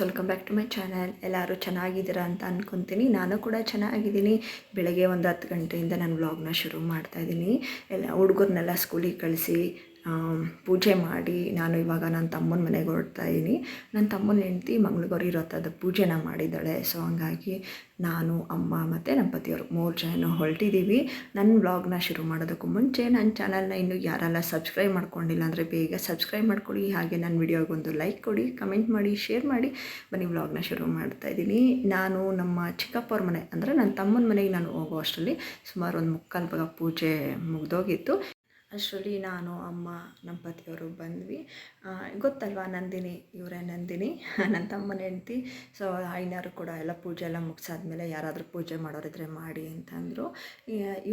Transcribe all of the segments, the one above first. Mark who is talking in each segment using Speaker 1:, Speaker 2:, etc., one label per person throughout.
Speaker 1: Welcome back to my channel ಎಲ್ಲರೂ ಚೆನ್ನಾಗಿದ್ದೀರಾ ಅಂತ ಅಂದ್ಕೊತೀನಿ ನಾನು ಕೂಡ ಚೆನ್ನಾಗಿದ್ದೀನಿ. ಬೆಳಗ್ಗೆ ಒಂದು ಹತ್ತು ಗಂಟೆಯಿಂದ ನಾನು ವ್ಲಾಗ್ನ ಶುರು ಮಾಡ್ತಾಯಿದ್ದೀನಿ ಎಲ್ಲ ಹುಡುಗರನ್ನೆಲ್ಲ ಸ್ಕೂಲಿಗೆ ಕಳಿಸಿ ಪೂಜೆ ಮಾಡಿ ನಾನು ಇವಾಗ ನನ್ನ ತಮ್ಮನ ಮನೆಗೆ ಹೊರಡ್ತಾಯಿದ್ದೀನಿ ನನ್ನ ತಮ್ಮನ ಹೆಂಡ್ತಿ ಮಂಗಳಗೌರಿ ವ್ರತದ ಪೂಜೆನ ಮಾಡಿದ್ದಾಳೆ. ಸೊ ಹಂಗಾಗಿ ನಾನು, ಅಮ್ಮ ಮತ್ತು ನಮ್ಮ ಪತಿಯವರು ಮೂರು ಜನ ಹೊರಟಿದ್ದೀವಿ ನನ್ನ ವ್ಲಾಗ್ನ ಶುರು ಮಾಡೋದಕ್ಕೂ ಮುಂಚೆ ನನ್ನ ಚಾನಲ್ನ ಇನ್ನೂ ಯಾರೆಲ್ಲ ಸಬ್ಸ್ಕ್ರೈಬ್ ಮಾಡ್ಕೊಂಡಿಲ್ಲ ಅಂದರೆ ಬೇಗ ಸಬ್ಸ್ಕ್ರೈಬ್ ಮಾಡ್ಕೊಳ್ಳಿ. ಹಾಗೆ ನನ್ನ ವಿಡಿಯೋಗೆ ಒಂದು ಲೈಕ್ ಕೊಡಿ ಕಮೆಂಟ್ ಮಾಡಿ ಶೇರ್ ಮಾಡಿ. ಬನ್ನಿ ವ್ಲಾಗ್ನ ಶುರು ಮಾಡ್ತಾ ಇದ್ದೀನಿ. ನಾನು ನಮ್ಮ ಚಿಕ್ಕಪ್ಪವ್ರ ಮನೆ ಅಂದರೆ ನನ್ನ ತಮ್ಮನ ಮನೆಗೆ ನಾನು ಹೋಗೋ ಅಷ್ಟರಲ್ಲಿ ಸುಮಾರು ಒಂದು ಮುಕ್ಕಾಲು ಭಾಗ ಪೂಜೆ ಮುಗ್ದೋಗಿತ್ತು. ಅಷ್ಟರಲ್ಲಿ ನಾನು, ಅಮ್ಮ ನಮ್ಮ ಪತಿಯವರು ಬಂದ್ವಿ ಗೊತ್ತಲ್ವಾ, ನಂದಿನಿ, ಇವರೇ ನಂದಿನಿ ನನ್ನ ತಮ್ಮನ ಹೆಂಡ್ತಿ. ಸೊ ಐನಾರು ಕೂಡ ಎಲ್ಲ ಪೂಜೆ ಎಲ್ಲ ಮುಗಿಸಾದ್ಮೇಲೆ ಯಾರಾದರೂ ಪೂಜೆ ಮಾಡೋರಿದ್ರೆ ಮಾಡಿ ಅಂತಂದರು.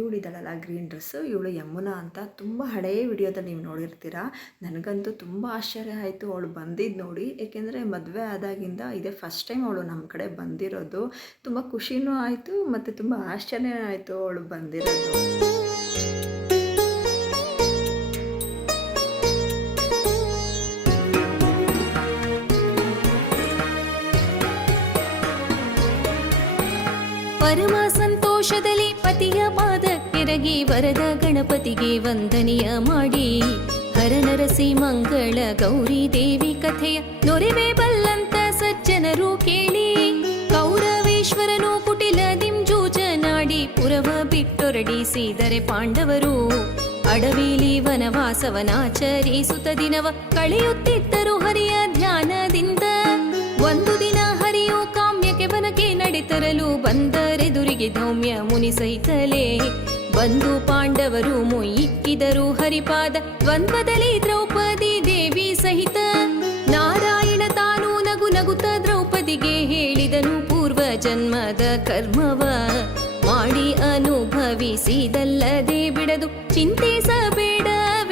Speaker 1: ಇವಳಿದ್ದಾಳಲ್ಲ ಗ್ರೀನ್ ಡ್ರೆಸ್ಸು ಇವಳು ಯಮುನಾ ಅಂತ ತುಂಬ ಹಳೆಯ ವಿಡಿಯೋದಲ್ಲಿ ನೀವು ನೋಡಿರ್ತೀರ. ನನಗಂತೂ ತುಂಬ ಆಶ್ಚರ್ಯ ಆಯಿತು, ಅವಳು ಬಂದಿದ್ದು ನೋಡಿ. ಏಕೆಂದರೆ ಮದುವೆ ಆದಾಗಿಂದ ಇದೇ ಫಸ್ಟ್ ಟೈಮ್ ಅವಳು ನಮ್ಮ ಕಡೆ ಬಂದಿರೋದು. ತುಂಬ ಖುಷಿನೂ ಆಯಿತು, ಮತ್ತು ತುಂಬ ಆಶ್ಚರ್ಯ ಆಯಿತು ಅವಳು ಬಂದಿರೋದು.
Speaker 2: ವರದ ಗಣಪತಿಗೆ ವಂದನೆಯ ಮಾಡಿ. ಹರನರಸಿ ಮಂಗಳ ಗೌರಿ ದೇವಿ ಕಥೆಯ ನೊರೆವೆ ಬಲ್ಲಂತ ಸಜ್ಜನರು ಕೇಳಿ. ಕೌರವೇಶ್ವರನು ಕುಟಿಲ ದಿಂಜೂಜನಾಡಿ ಪುರವ ಬಿಟ್ಟೊರಡಿಸಿದರೆ ಪಾಂಡವರು. ಅಡವಿಲಿ ವನವಾಸವನಾಚರಿಸುತ್ತ ದಿನವ ಕಳೆಯುತ್ತಿದ್ದರು ಹರಿಯ ಧ್ಯಾನದಿಂದ. ಒಂದು ದಿನ ಹರಿಯು ಕಾಮ್ಯಕ್ಕೆ ಬನಕೆ ನಡೆತರಲು ಬಂದರೆದುರಿಗೆ ಧೌಮ್ಯ ಮುನಿ ಸಹಿತಲೇ ಬಂದು ಪಾಂಡವರು ಮುಯ್ಯಿಕ್ಕಿದರು ಹರಿಪಾದ, ದ್ವಂದ್ವದಲ್ಲಿ ದ್ರೌಪದಿ ದೇವಿ ಸಹಿತ. ನಾರಾಯಣ ತಾನು ನಗು ನಗುತ ದ್ರೌಪದಿಗೆ ಹೇಳಿದನು ಪೂರ್ವ ಜನ್ಮದ ಕರ್ಮವ. ಮಾಡಿ ಅನುಭವಿಸಿದಲ್ಲದೆ ಬಿಡದು ಚಿಂತಿಸಬೇಡವೆನುತ್ತಿದ್ದನು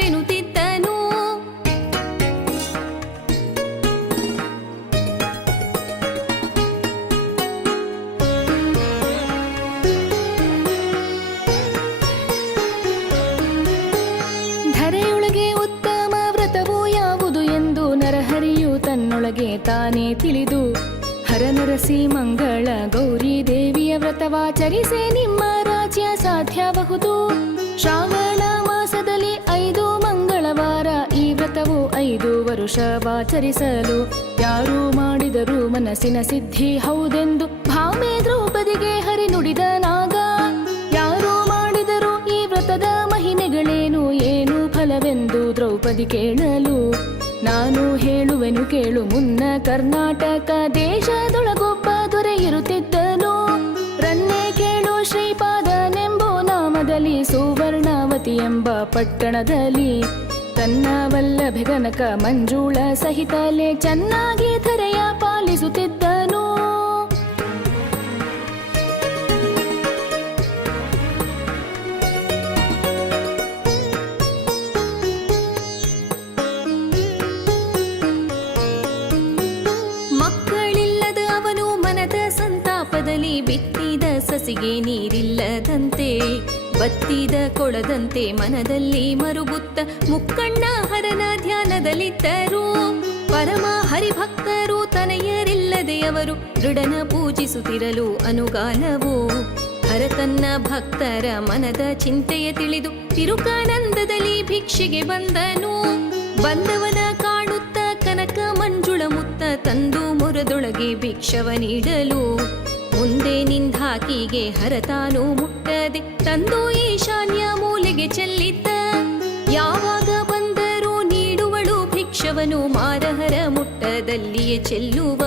Speaker 2: ತಿಳಿದು ಹರನರಸಿ ಮಂಗಳ ಗೌರಿ ದೇವಿಯ ವ್ರತವಾಚರಿಸಿ ನಿಮ್ಮ ರಾಜ್ಯ ಸಾಧ್ಯಬಹುದು ಶ್ರಾವಣ ಮಾಸದಲ್ಲಿ ಐದು ಮಂಗಳವಾರ ಈ ವ್ರತವು ಐದು ವರುಷವಾಚರಿಸಲು ಯಾರು ಮಾಡಿದರೂ ಮನಸ್ಸಿನ ಸಿದ್ಧಿ ಹೌದೆಂದು ಭಾಮೆ ದ್ರೌಪದಿಗೆ ಹರಿ ನುಡಿದ ನಾಗ. ಯಾರು ಮಾಡಿದರೂ ಈ ವ್ರತದ ಮಹಿಮೆಗಳೇನು, ಏನು ಫಲವೆಂದು ದ್ರೌಪದಿ ಕೇಳಲು ನಾನು ಹೇಳುವೆನು ಕೇಳು ಮುನ್ನ ಕರ್ನಾಟಕ ದೇಶದೊಳಗೊಬ್ಬ ದೊರೆ ಇರುತ್ತಿದ್ದನು. ರನ್ನೆ ಕೇಳು ಶ್ರೀಪಾದನೆಂಬೋ ನಾಮದಲ್ಲಿ ಸುವರ್ಣಾವತಿ ಎಂಬ ಪಟ್ಟಣದಲ್ಲಿ. ತನ್ನ ವಲ್ಲಭೆಗನಕ ಮಂಜುಳ ಸಹಿತಲೇ ಚೆನ್ನಾಗಿ ಧರೆಯ ಪಾಲಿಸುತ್ತಿದ್ದನು ಸಂತಾಪದಲ್ಲಿ ಬಿತ್ತಿದ ಸಸಿಗೆ ನೀರಿಲ್ಲದಂತೆ, ಬತ್ತಿದ ಕೊಳದಂತೆ ಮನದಲ್ಲಿ ಮರುಗುತ್ತ ಮುಕ್ಕಣ್ಣ ಹರನ ಧ್ಯಾನದಲ್ಲಿದ್ದರು. ಪರಮ ಹರಿಭಕ್ತರು ತನೆಯರಿಲ್ಲದೆಯವರು ದೃಢನ ಪೂಜಿಸುತ್ತಿರಲು ಅನುಗಾಲವು. ಹರ ತನ್ನ ಭಕ್ತರ ಮನದ ಚಿಂತೆಯ ತಿಳಿದು ತಿರುಕಾನಂದದಲ್ಲಿ ಭಿಕ್ಷೆಗೆ ಬಂದನು. ಬಂದವನ ಕಾಣುತ್ತ ಕನಕ ಮಂಜುಳ ಮುತ್ತ ತಂದು ಮೊರದೊಳಗೆ ಭಿಕ್ಷವ ನೀಡಲು. ಮುಂದೆ ನಿಂದಾಕಿಗೆ ಹರತಾನು ಮುಟ್ಟದೆ. ತಂದು ಈಶಾನ್ಯ ಮೂಲೆಗೆ ಚೆಲ್ಲಿದ್ದ. ಯಾವಾಗ ಬಂದರೂ ನೀಡುವಳು ಭಿಕ್ಷವನು ಮಾರಹರ ಮುಟ್ಟದಲ್ಲಿಯೇ ಚೆಲ್ಲುವ.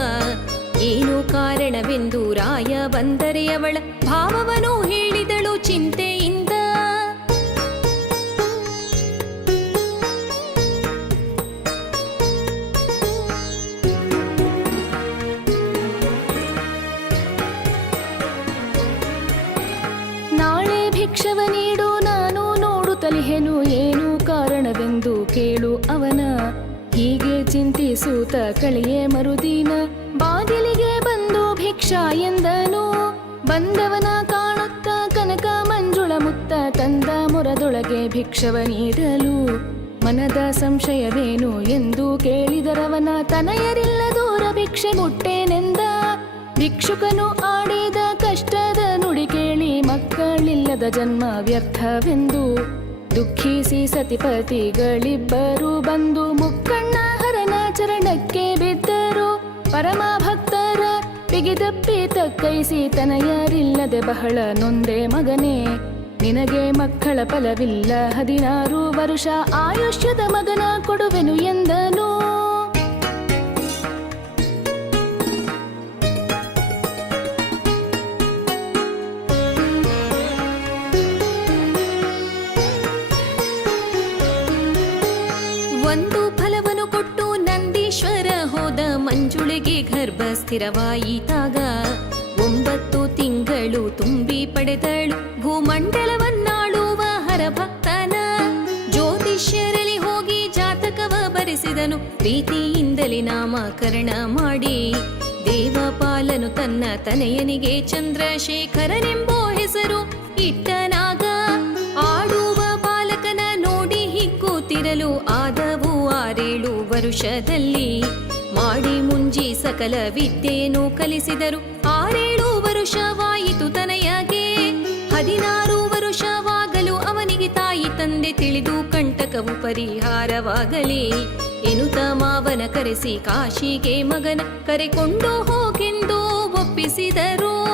Speaker 2: ಏನು ಕಾರಣವೆಂದು ರಾಯ ಬಂದರೆ ಅವಳ ಭಾವವನು ಹೇಳಿದಳು ಚಿಂತೆಯಿಂದ ಕಳೆಯೇ ಮರುದಿನ ಬಾಗಿಲಿಗೆ ಬಂದು ಭಿಕ್ಷಾ ಎಂದನು. ಬಂದವನ ಕಾಣುತ್ತ ಕನಕ ಮಂಜುಳ ಮುತ್ತ ತಂದ ಮುರದೊಳಗೆ ಭಿಕ್ಷವ ನೀಡಲು.
Speaker 3: ಮನದ ಸಂಶಯವೇನು ಎಂದು ಕೇಳಿದರವನ ತನಯರಿಲ್ಲ ದೂರ ಭಿಕ್ಷೆ ಮುಟ್ಟೇನೆಂದ. ಭಿಕ್ಷುಕನು ಆಡಿದ ಕಷ್ಟದ ನುಡಿ ಕೇಳಿ ಮಕ್ಕಳಿಲ್ಲದ ಜನ್ಮ ವ್ಯರ್ಥವೆಂದು. ದುಃಖಿಸಿ ಸತಿಪತಿಗಳಿಬ್ಬರು ಬಂದು ಪರಮ ಭಕ್ತರ ಬಿಗಿದಪ್ಪಿ ತಕ್ಕೈಸಿ ತನಯರಿಲ್ಲದೆ ಬಹಳ ನೊಂದೆ ಮಗನೇ. ನಿನಗೆ ಮಕ್ಕಳ ಫಲವಿಲ್ಲ ಹದಿನಾರು ವರುಷ ಆಯುಷ್ಯದ ಮಗನ ಕೊಡುವೆನು ಎಂದನು.
Speaker 2: ಗರ್ಭ ಸ್ಥಿರವಾಯಿತಾಗ ಒಂಬತ್ತು ತಿಂಗಳು ತುಂಬಿ ಪಡೆದಳು. ಭೂಮಂಡಲವನ್ನಾಳುವ ಹರಭಕ್ತನ ಜ್ಯೋತಿಷ್ಯರಲ್ಲಿ ಹೋಗಿ ಜಾತಕವ ಬರೆಸಿದನು. ಪ್ರೀತಿಯಿಂದಲೇ ನಾಮಕರಣ ಮಾಡಿ ದೇವಪಾಲನು ತನ್ನ ತನಯನಿಗೆ ಚಂದ್ರಶೇಖರನೆಂಬೋ ಹೆಸರು ಇಟ್ಟನಾಗ ಆಡುವ ಬಾಲಕನ ನೋಡಿ ಹಿಗ್ಗುತ್ತಿರಲು ಆದವು ಆರೇಳು ವರುಷದಲ್ಲಿ ಮಾಡಿ ಮುಂಜಿ ಸಕಲ ವಿದ್ಯೆಯನ್ನು ಕಲಿಸಿದರು. ಆರೇಳು ವರುಷವಾಯಿತು ತನಯಗೆ. ಹದಿನಾರು ವರುಷವಾಗಲು ಅವನಿಗೆ ತಾಯಿ ತಂದೆ ತಿಳಿದು ಕಂಟಕವು ಪರಿಹಾರವಾಗಲಿ. ಎನುತ ಮಾವನ ಕರೆಸಿ ಕಾಶಿಗೆ ಮಗನ ಕರೆಕೊಂಡು ಹೋಗೆಂದು ಒಪ್ಪಿಸಿದರು.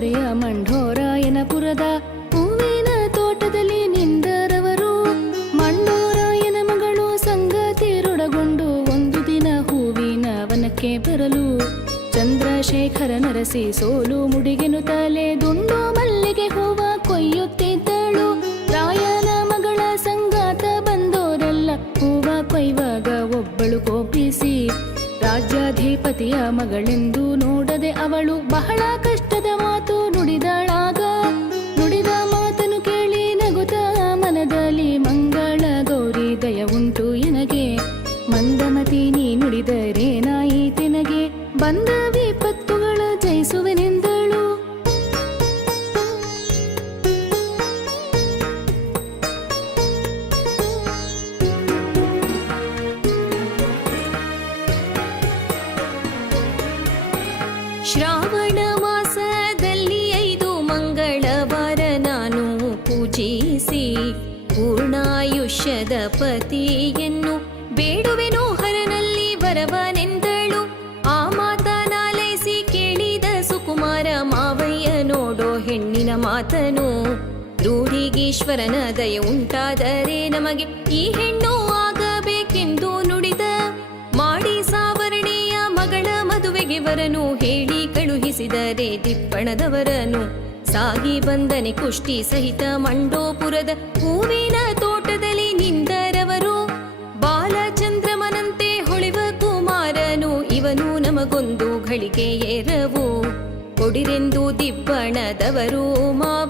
Speaker 3: ದೊರೆಯ ಮಂಡೋರಾಯನಪುರದ ಹೂವಿನ ತೋಟದಲ್ಲಿ ನಿಂದರವರು. ಮಂಡೋರಾಯನ ಮಗಳು ಸಂಗತಿರೊಡಗೊಂಡು ಒಂದು ದಿನ ಹೂವಿನ ವನಕ್ಕೆ ಬರಲು. ಚಂದ್ರಶೇಖರ ನರಸಿ ಸೋಲು ಮುಡಿಗೆನು ತಲೆ ದುಂಡು ಮಲ್ಲಿಗೆ ಹೂವ ಕೊಯ್ಯುತ್ತಿದ್ದಳು. ರಾಯನ ಮಗಳ ಸಂಗಾತ ಬಂದೋರೆಲ್ಲ ಹೂವ ಕೊಯ್ವಾಗ ಒಬ್ಬಳು ಕೋಪಿಸಿ. ರಾಜ್ಯಾಧಿಪತಿಯ ಮಗಳೆಂದು ನೋಡದೆ ಅವಳು ಬಹಳ
Speaker 2: ಪೂರ್ಣಾಯುಷ್ಯದ ಪತಿಯನ್ನು ಬೇಡುವೆನು ಹರನಲ್ಲಿ ಬರವನೆಂದಳು. ಆ ಮಾತನಾಲೈಸಿ ಕೇಳಿದ ಸುಕುಮಾರ ಮಾವಯ್ಯ ನೋಡೋ ಹೆಣ್ಣಿನ ಮಾತನು, ರೂಢಿಗೀಶ್ವರನ ದಯ ಉಂಟಾದರೆ ನಮಗೆ ಈ ಹೆಣ್ಣು ಆಗಬೇಕೆಂದು ನುಡಿದ ಮಾಡಿ ಸಾವರಣೆಯ ಮಗಳ ಮದುವೆಗೆ ವರನು ಹೇಳಿ ಕಳುಹಿಸಿದರೆ ದಿಪ್ಪಣದವರನು ಸಾಗಿ ಬಂದನೆ ಕುಷ್ಟಿ ಸಹಿತ ಮಂಡೋಪುರದ ಹೂವಿನ ಕೊಡಿರೆಂದು ದಿಬ್ಬಣದವರು ಮಾವನ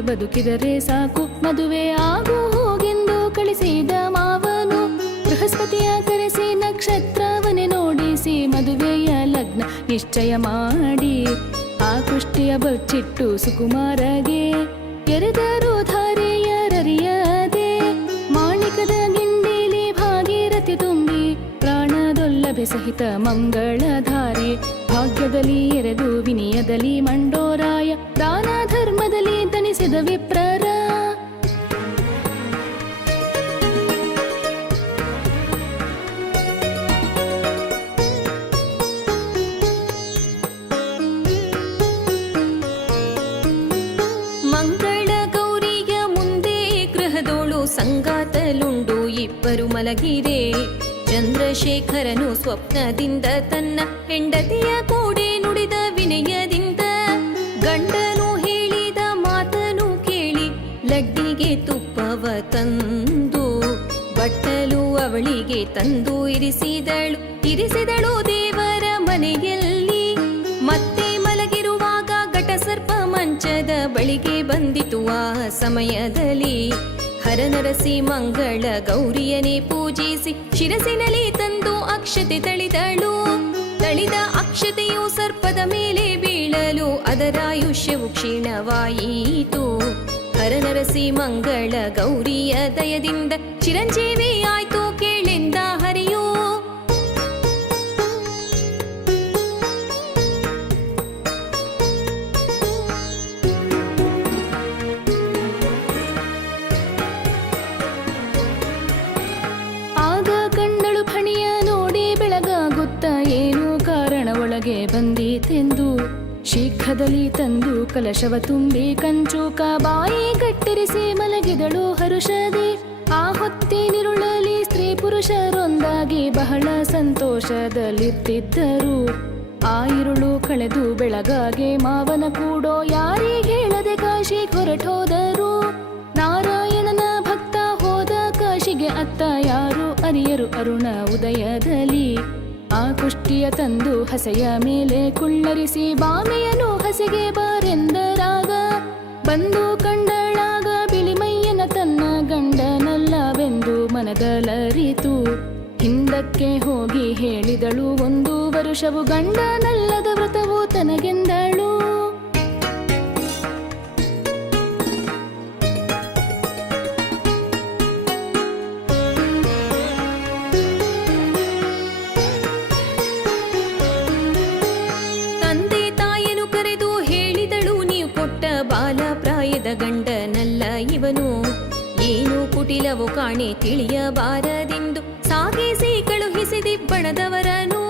Speaker 3: ಬದುಕಿದರೆ ಸಾಕು. ಮದುವೆ ಆಗು, ಹೋಗೆಂದು ಕಳಿಸಿದ ಮಾವನು. ಬೃಹಸ್ಪತಿಯ ಕರೆಸಿ ನಕ್ಷತ್ರವನೆ ನೋಡಿಸಿ ಮದುವೆಯ ಲಗ್ನ ನಿಶ್ಚಯ ಮಾಡಿ. ಆ ಕುಷ್ಟಿಯ ಬಚ್ಚಿಟ್ಟು ಸುಕುಮಾರಗೆ ಎರೆದರು ಧಾರೆಯರರಿಯದೆ ಮಾಣಿಕದ ಗಿಂಡೀಲಿ ಭಾಗೀರಥಿ ತುಂಬಿ ಪ್ರಾಣದೊಲ್ಲಭೆ ಸಹಿತ ಮಂಗಳಧಾರೆ. ಭಾಗ್ಯದಲ್ಲಿ ಎರೆದು, ವಿನಯದಲ್ಲಿ ಮಂಡೋ. ವಿಪ್ರರ. ಮಂಗಳ ಗೌರಿಯ ಮುಂದೆ ಗ್ರಹದೋಳು
Speaker 2: ಸಂಗಾತಲುಂಡು ಇಬ್ಬರು ಮಲಗಿರೆ ಚಂದ್ರಶೇಖರನು ಸ್ವಪ್ನದಿಂದ ತನ್ನ ಹೆಂಡತಿಯ ಕೂಡೆ ನುಡಿದ ವಿನಯದಿಂದ ತುಪ್ಪವ ತಂದು ಬಟ್ಟಲು ಅವಳಿಗೆ ತಂದು ಇರಿಸಿದಳು. ಇರಿಸಿದಳು ದೇವರ ಮನೆಯಲ್ಲಿ. ಮತ್ತೆ ಮಲಗಿರುವಾಗ ಘಟಸರ್ಪ ಮಂಚದ ಬಳಿಗೆ ಬಂದಿತು ಆ ಸಮಯದಲ್ಲಿ. ಹರನರಸಿ ಮಂಗಳ ಗೌರಿಯನೇ ಪೂಜಿಸಿ ಶಿರಸಿನಲ್ಲಿ ತಂದು ಅಕ್ಷತೆ ತಳಿದಳು. ತಳಿದ ಅಕ್ಷತೆಯು ಸರ್ಪದ ಮೇಲೆ ಬೀಳಲು ಅದರ ಆಯುಷ್ಯವು ಕ್ಷೀಣವಾಯಿತು. ಹರನರಸಿ ಮಂಗಳ ಗೌರಿಯ ದಯದಿಂದ ಚಿರಂಜೀವಿ ಆಯ್ತು
Speaker 3: ಶೀಘ್ರದಲ್ಲಿ ತಂದು ಕಲಶವ ತುಂಬಿ ಕಂಚೂಕ ಬಾಯಿ ಕಟ್ಟಿರಿಸಿ ಮಲಗಿದಳು ಹರುಷದೆ. ಆ ಹೊತ್ತಿನಿರುಳಲಿ ಸ್ತ್ರೀ ಪುರುಷರೊಂದಾಗಿ ಬಹಳ ಸಂತೋಷದಲ್ಲಿರ್ತಿದ್ದರು. ಆ ಇರುಳು ಕಳೆದು ಬೆಳಗಾಗೆ ಮಾವನ ಕೂಡೋ ಯಾರಿಗೇಳದೆ ಕಾಶಿ ಹೊರಟೋದರು. ನಾರಾಯಣನ ಭಕ್ತ ಹೋದ ಕಾಶಿಗೆ ಅತ್ತ ಯಾರು? ಅರಿಯರು ಅರುಣ ಉದಯದಲ್ಲಿ. ಆ ಕುಷ್ಟಿಯ ತಂದು ಹಸೆಯ ಮೇಲೆ ಕುಳ್ಳರಿಸಿ ಬಾಮೆಯನು ಹಸೆಗೆ ಬಾರೆಂದರಾಗ, ಬಂದು ಕಂಡಳಾಗ ಬಿಳಿಮಯ್ಯನ ತನ್ನ ಗಂಡನಲ್ಲವೆಂದು ಮನದಲರಿತು ಹಿಂದಕ್ಕೆ ಹೋಗಿ ಹೇಳಿದಳು, ಒಂದು ವರುಷವು ಗಂಡನಲ್ಲದ ವ್ರತವು ತನಗೆಂದಳು
Speaker 2: ಪ್ರಾಯದ ಗಂಡನಲ್ಲ ಇವನು. ಏನು ಕುಟಿಲವು ಕಾಣೆ ತಿಳಿಯಬಾರದೆಂದು ಸಾಗಿಸಿ ಕಳುಹಿಸಿದಿಬ್ಬಣದವರನು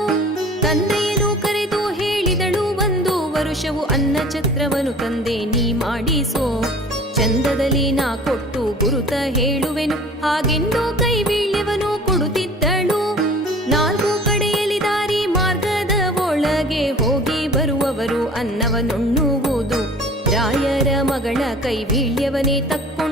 Speaker 2: ತಂದೆಯನು ಕರೆದು ಹೇಳಿದಳು, ಒಂದು ವರುಷವು ಅನ್ನ ಛತ್ರವನು ತಂದೆ, ನೀ ಮಾಡಿಸೋ. ಚಂದದಲ್ಲಿ ನಾ ಕೊಟ್ಟು ಗುರುತ ಹೇಳುವೆನು. ಹಾಗೆಂದು ಕೈ ಬೀಳ್ಯವನು ಕೊಡುತ್ತಿದ್ದಳು. ನಾಲ್ಕು ಕಡೆಯಲ್ಲಿ ದಾರಿ ಮಾರ್ಗದ ಒಳಗೆ ಹೋಗಿ ಬರುವವರು ಅನ್ನವನ್ನುಣ್ಣುವುದು ರಾಯರ ಮಗಳ ಕೈ ಬೀಳ್ಯವನೇ ತಕ್ಕೊಂಡು